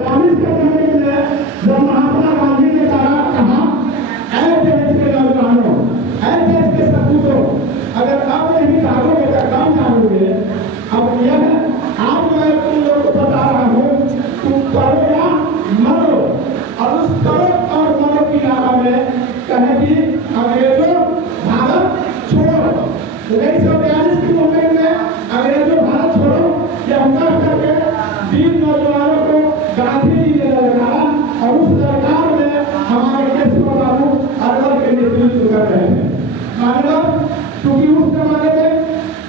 40 के समय में जब महात्मा गांधी ने कहा ऐ देश के नौजवानों, ऐ देश के सपूतों, अगर आप नहीं जागोगे तो कम जागोगे। अब यह आज मैं तुम लोग को बता रहा हूँ, तुम करो या मरो। और उस करो और मरो की नारा में कहेगी अंग्रेजों भारत छोड़ो। 1942 की मूवमेंट में अंग्रेजों भारत छोड़ो यह कह करके 20 नौजवानों को गांधी जी ने ललकारा और उस ललकार में हमारे केशव बाबू अरवल के नेतृत्व कर रहे हैं। मानव क्योंकि उस जमाने में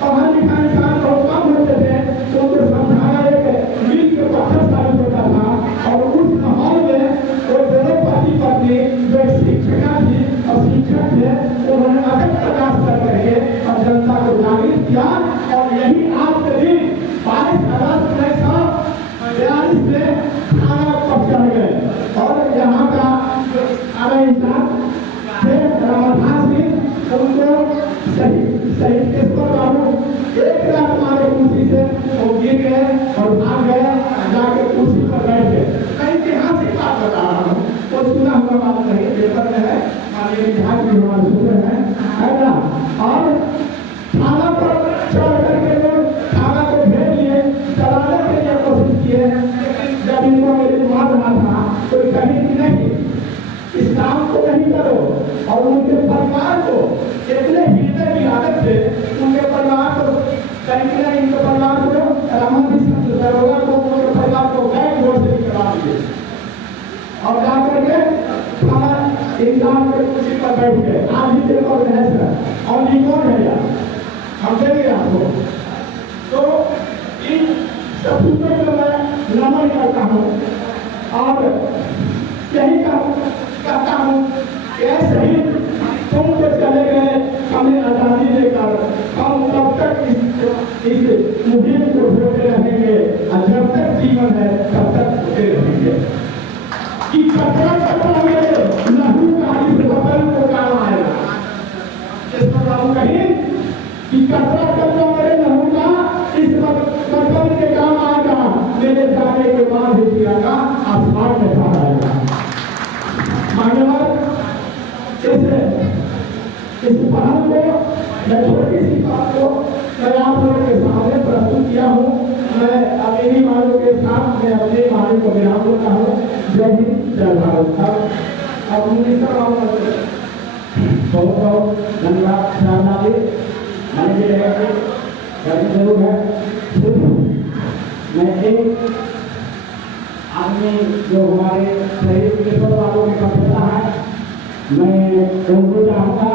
पढ़ा लिखा इंसान बहुत कम होते थे, तो उनको समझाना एक मील के पत्थर साबित होता था। और उस माहौल में वो दोनों पति पत्नी जो एक शिक्षिका थी और शिक्षक थे, उन्होंने अटक प्रकाश कर करके और जनता को जागृत किया। और यही आज के दिन 22 अगस्त 1942 में थाना पर चढ़ गए और यहाँ का जो इंसान थे रामाधास सिंह, उनको शहीद केशव बाबू एक लाख मारे कुर्सी से वो गिर गए और भाग गए, जाके कुर्सी पर बैठ गए। मैं ऐतिहासिक बात बता रहा हूँ, वो सुना हुआ बात नहीं, पेपर में है, माननीय विधायक भी हमारे सुन रहे हैं, है ना। और थाना पर चढ़ करके लोग थाना को घेर लिए, चलाने के लिए कोशिश किए, लेकिन जब इनको मेरे मार रहा था तो कहीं भी नहीं इस काम को नहीं करो। और उनके परिवार को इतने हृदय की आदत से उनके परिवार को कहीं ना इनके परिवार को रामाधीश दरोगा को उनके परिवार को बैंक जोड़ से निकलवा दिए और जा करके थाना इंसान के कुर्सी पर बैठ गए। आज भी देखो बहस है और रिकॉर्ड है यार, हम देंगे आपको। तो इन सपूतों को मैं नमन करता हूँ और यही कहता हूँ कि ऐसे ही तुम तो चले गए हमें आजादी देकर, हम तब तक इस मुहिम को ढोते रहेंगे और जब तक जीवन है तब तक ढोते रहेंगे। कि कचरा कचरा में लहू का इस वतन को काम आएगा। केशव बाबू कहीं कि कचरा कचरा मेरे लहू का इस वतन के काम आएगा, मेरे जाने के बाद ही तिरंगा आसमान में फहराएगा। मान्यवर इस पहल को मैं छोटी सी बात को मैं आप लोगों के सामने प्रस्तुत किया हूँ। मैं अपनी मानों के साथ मैं अपने मानों को विराम देता हूँ। जय हिंद जय भारत। अब मिनिस्टर बहुत बहुत धन्यवाद शाहनादी मैंने जरूर है। मैं एक आदमी जो हमारे शहीद केशव बाबू की पत्रता है, मैं उनको चाहूँगा